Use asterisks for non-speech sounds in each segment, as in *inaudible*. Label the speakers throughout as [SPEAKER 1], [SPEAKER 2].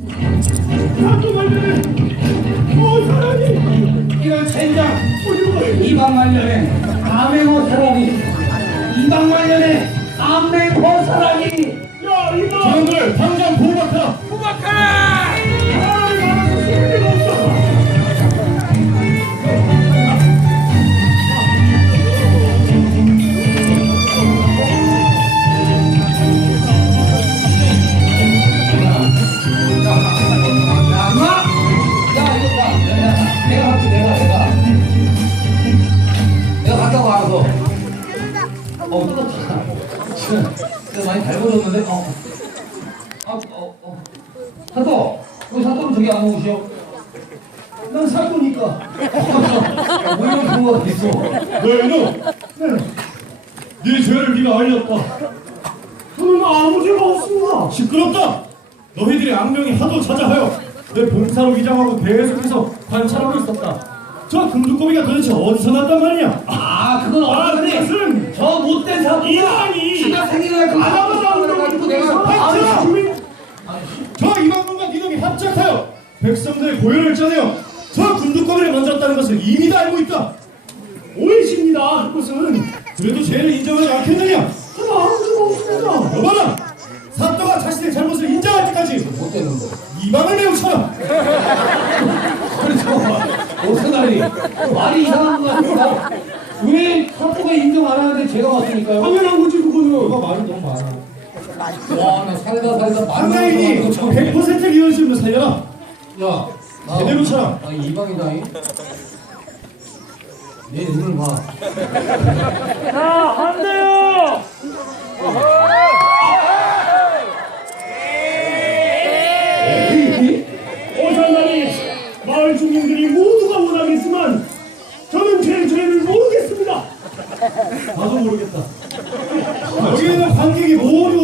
[SPEAKER 1] 이방만년에
[SPEAKER 2] 남의 고 사랑이 이방만년에 남의 고 사랑이
[SPEAKER 3] 사또, 우리 사또는 저기 안 먹으셔?
[SPEAKER 4] 난 사또니까.
[SPEAKER 3] 뭐가 있어. 네,
[SPEAKER 5] 네. 네 죄를 네가 알렸다. 아,
[SPEAKER 4] 그럼 아무 죄가 없습
[SPEAKER 5] 시끄럽다. 너희들이 악명이 하도 찾아하여 내 봉사로 위장하고 계속해서 관찰하고 있었다. 저 금두꺼비가 도대체 어디서 났단 말이냐?
[SPEAKER 3] 아, 그건 아, 어디서 났데저 못된 사람이 이 시가 생긴 거야, 그
[SPEAKER 5] 아, 아니, 자, 아니. 주민, 아니. 저 이만군과 니놈이 합작하여 백성들의 고혈을짜내요저 군두꺼비를 만들다는것은 이미 다 알고 있다
[SPEAKER 3] 오해십니다 그것은
[SPEAKER 5] 그래도 제일 인정하지 않겠느냐
[SPEAKER 4] 그럼 아무 수가 없습니다
[SPEAKER 5] 여봐라 사또가 자신의 잘못을 인정할 때까지 못되는 이방을 메우쳐 *laughs* *laughs*
[SPEAKER 3] 그래서 어서 나리 말이 이상한 것 같습니다 왜 *laughs* 사또가 인정 안 하는데 제가 왔으니까요
[SPEAKER 5] 당연한 거지 그거는
[SPEAKER 3] 이거 말은 너무 많아 맞지? 와, 살다 살다
[SPEAKER 5] 방이100% 기원심으로 살려라. 야, 아, 제대로 차. 나, 나
[SPEAKER 3] 이방이다. 내네 눈을 봐.
[SPEAKER 6] 야, 안 돼요.
[SPEAKER 4] 오전날이 *laughs* <어허. 웃음> 아, *laughs* 아. *laughs* 마을 주민들이 모두가 원하겠지만 저는 제 죄를 모르겠습니다.
[SPEAKER 3] 나도 모르겠다.
[SPEAKER 5] 여기는 *laughs* 관객이 모두 뭐? *laughs*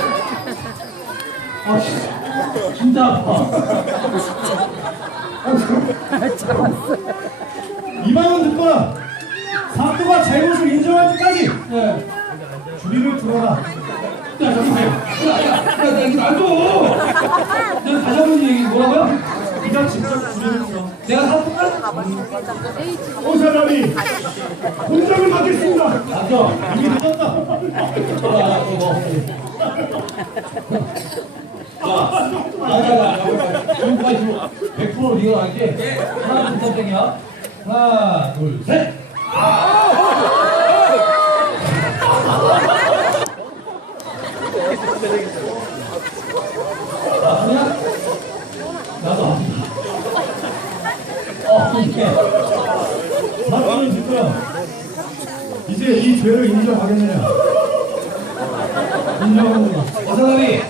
[SPEAKER 3] 아, 진짜 아파.
[SPEAKER 5] 이만원 듣거라. 사도가 잘못을 인정할 때까지. 네. 맞아. 주민을 들어라. 맞아.
[SPEAKER 3] 야, 잠시만. *laughs* 야, 야, 야, 야, *laughs* 내가 다시 한번 *laughs* 얘기, 뭐라고요?
[SPEAKER 5] *laughs* 네가 직접 주민을 들
[SPEAKER 3] 내가 사도가? 어, <거야?
[SPEAKER 4] 웃음> *laughs*, 사람이. *laughs* 공장을 받겠습니다.
[SPEAKER 3] 맞아. *laughs* 이게
[SPEAKER 5] <늦었다. 웃음>
[SPEAKER 3] 아, *laughs* 함께 하나 둘 탄생이야 하나 둘셋 나도 아니야? 나도 아니야 어 이렇게
[SPEAKER 5] 박수는 짓고요 이제 이 죄를 인정하겠네요 인정합니다
[SPEAKER 3] 이 사람이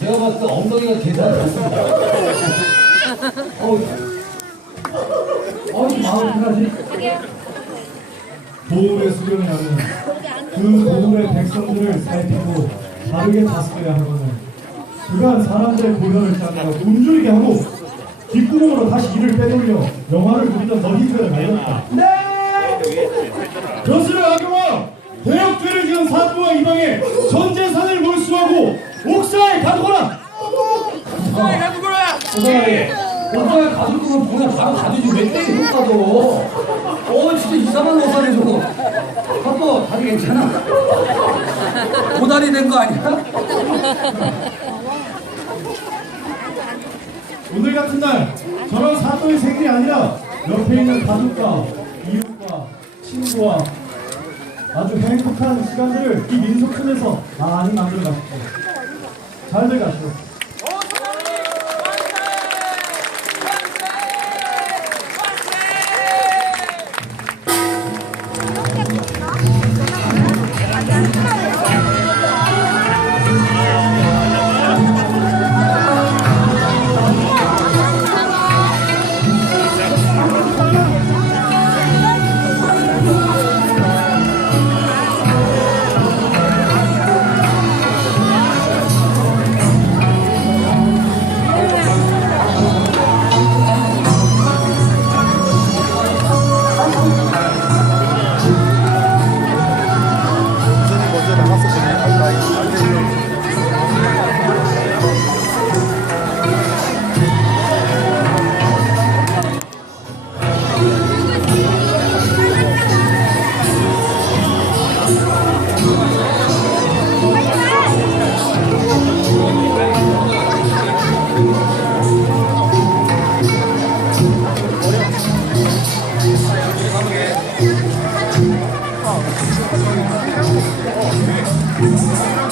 [SPEAKER 3] 제가 봤을 때 엉덩이가 대단하습니다 *noise* 어이 마음 편하지?
[SPEAKER 5] 보험의 수련을 하면 그 보험의 백성들을 살피고 바르게 다스려야 하거든 그간 사람들의 고현을 찾다가 눈줄이게 하고 뒷구멍으로 다시 이를 빼돌려 영화를 그리던 너희들을 말렸다 네! 그것을 악용하 대역죄를 지은 사도와 이방에 전재산을 몰수하고 옥사에 가두거라!
[SPEAKER 6] 옥사에
[SPEAKER 3] 가두거라! 오빠의 가족들은 보면 바로 가족이 몇대 못가도 어 진짜 이상한 옷사네 *noise* 저거 바빠 다리 괜찮아? 고다리 된거 아니까
[SPEAKER 5] *noise* 오늘 같은 날 저런 사또의 생일이 아니라 옆에 있는 가족과 이웃과 친구와 아주 행복한 시간들을 이 민속촌에서 많이 만들어 가십시오 잘들 가시오
[SPEAKER 6] Thank uh you. -huh.